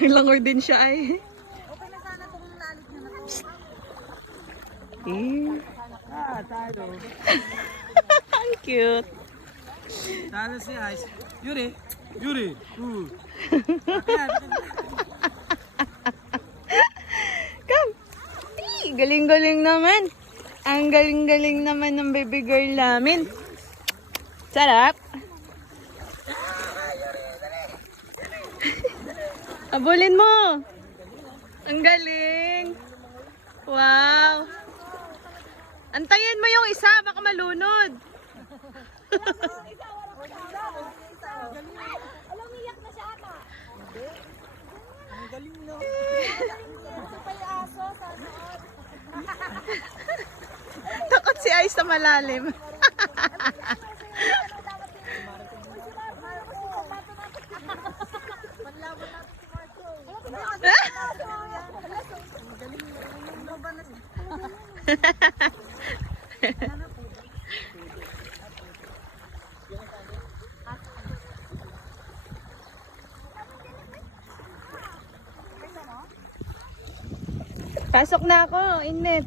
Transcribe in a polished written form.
Langoy din siya ay. Okay na sana itong lalit na to. Tayo. Ang cute. Talo si Ice. Yuri. Yuri. Come. Ay, galing-galing naman. Ang galing-galing naman ng baby girl namin. Sarap. Abulin mo. Ang galing. Wow. Antayin mo yung isa, baka malunod. Alam, iyak na siya ata. Ang galing no. Ito pa yung aso sa nood. Takot si Ice sa malalim. Pasok na ako, init.